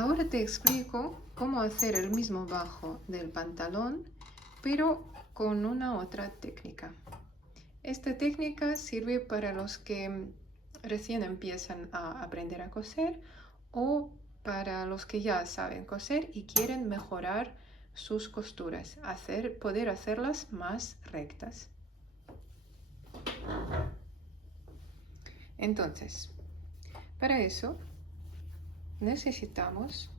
Ahora te explico cómo hacer el mismo bajo del pantalón, pero con una otra técnica. Esta técnica sirve para los que recién empiezan a aprender a coser o para los que ya saben coser y quieren mejorar sus costuras, poder hacerlas más rectas. Entonces, para eso necesitamos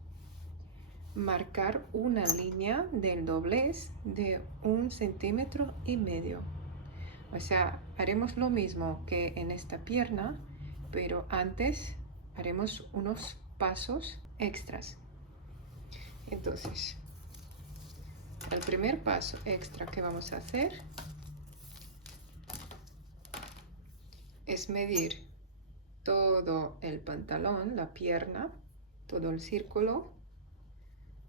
marcar una línea del doblez de 1,5 cm. O sea, haremos lo mismo que en esta pierna, pero antes haremos unos pasos extras. Entonces, el primer paso extra que vamos a hacer es medir todo el pantalón, la pierna, todo el círculo,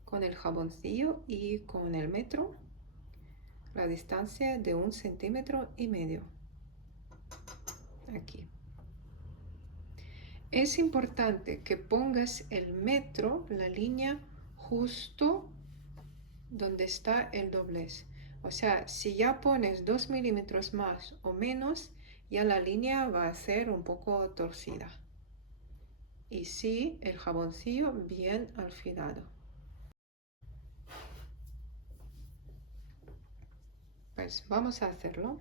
con el jaboncillo y con el metro, la distancia de 1,5 cm. Aquí. Es importante que pongas el metro, la línea, justo donde está el doblez. O sea, si ya pones 2 milímetros más o menos, ya la línea va a ser un poco torcida. Y sí, el jaboncillo bien alfilado. Pues vamos a hacerlo.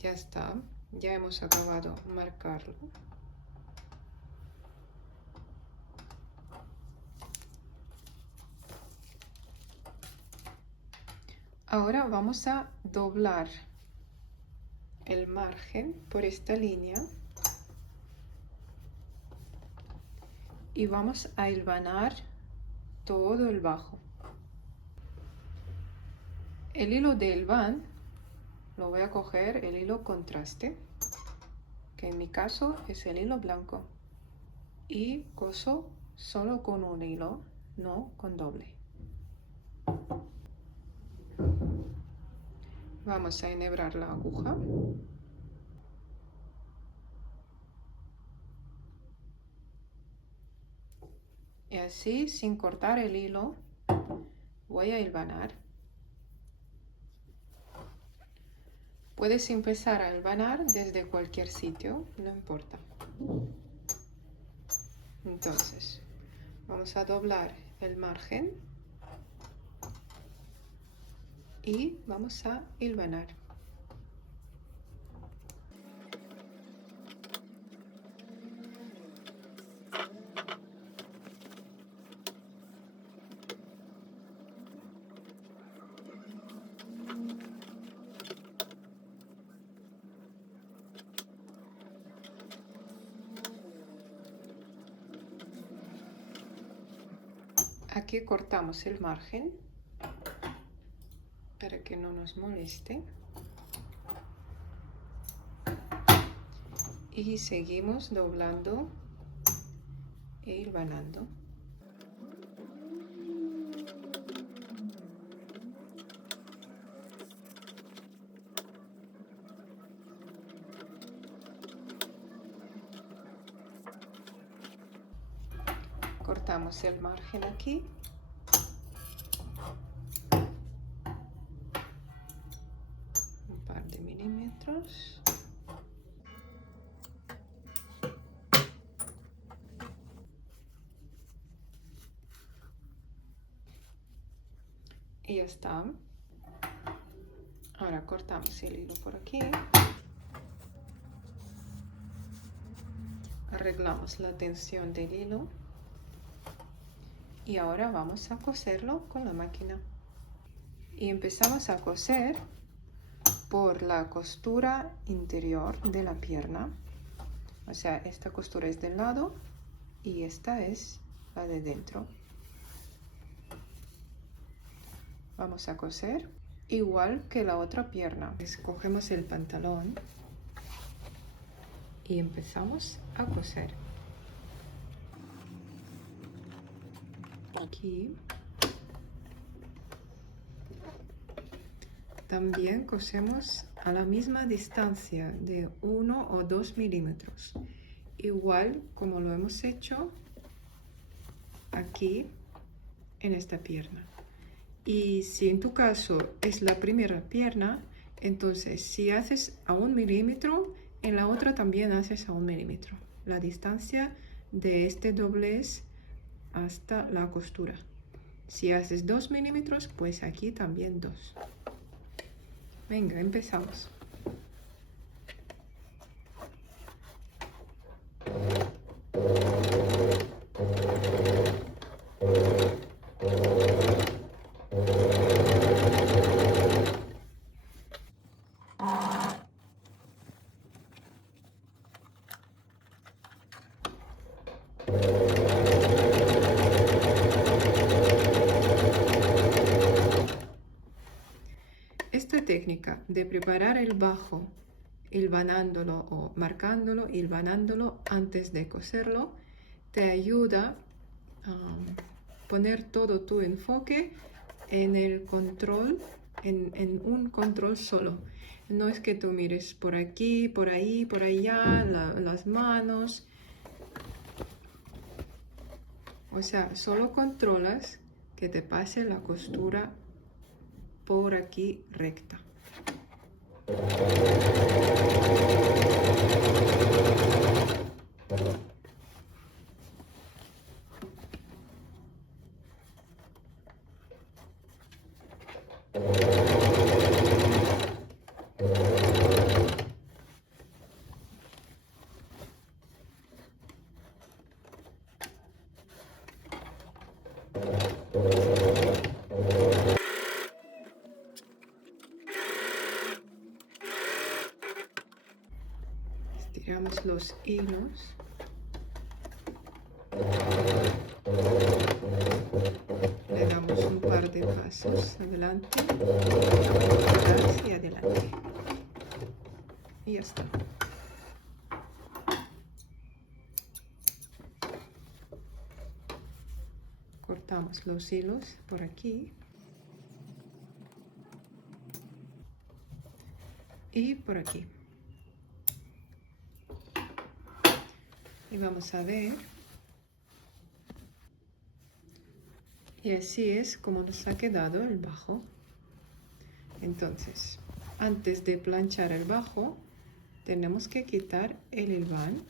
Ya está, ya hemos acabado de marcarlo. Ahora vamos a doblar el margen por esta línea y vamos a hilvanar todo el bajo. El hilo de hilvan lo voy a coger el hilo contraste, que en mi caso es el hilo blanco, y coso solo con un hilo, no con doble. Vamos a enhebrar la aguja. Y así, sin cortar el hilo, voy a hilvanar. Puedes empezar a hilvanar desde cualquier sitio, no importa. Entonces, vamos a doblar el margen y vamos a hilvanar. Aquí cortamos el margen para que no nos moleste. Y seguimos doblando e hilvanando. Cortamos el margen aquí. Un par de milímetros. Y ya está. Ahora cortamos el hilo por aquí. Arreglamos la tensión del hilo. Y ahora vamos a coserlo con la máquina. Y empezamos a coser por la costura interior de la pierna. O sea, esta costura es del lado y esta es la de dentro. Vamos a coser igual que la otra pierna. Escogemos el pantalón y empezamos a coser. Aquí. También cosemos a la misma distancia de 1 o 2 milímetros, igual como lo hemos hecho aquí en esta pierna. Y si en tu caso es la primera pierna, entonces si haces a 1 milímetro, en la otra también haces a 1 milímetro. La distancia de este doblez hasta la costura. Si haces 2 milímetros, pues aquí también 2. Venga, empezamos. Esta técnica de preparar el bajo hilvanándolo o marcándolo, hilvanándolo antes de coserlo, te ayuda a poner todo tu enfoque en el control, en un control solo. No es que tú mires por aquí, por ahí, por allá, las manos. O sea, solo controlas que te pase la costura por aquí recta. Estiramos los hilos. Le damos un par de pasos adelante, atrás y adelante. Y ya está. Cortamos los hilos por aquí. Y por aquí. Y vamos a ver. Y así es como nos ha quedado el bajo. Entonces, antes de planchar el bajo, tenemos que quitar el hilván.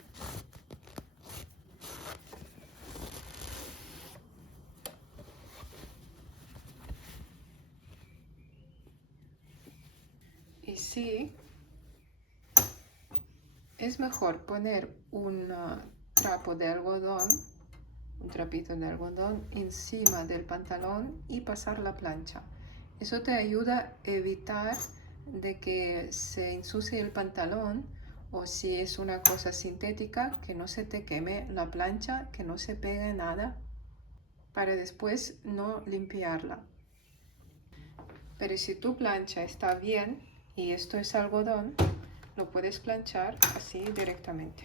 Y sí, es mejor poner un trapo de algodón, un trapito de algodón encima del pantalón y pasar la plancha. Eso te ayuda a evitar de que se ensucie el pantalón, o si es una cosa sintética, que no se te queme la plancha, que no se pegue nada, para después no limpiarla. Pero si tu plancha está bien y esto es algodón, lo puedes planchar así directamente.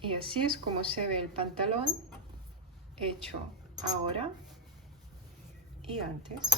Y así es como se ve el pantalón hecho ahora y antes.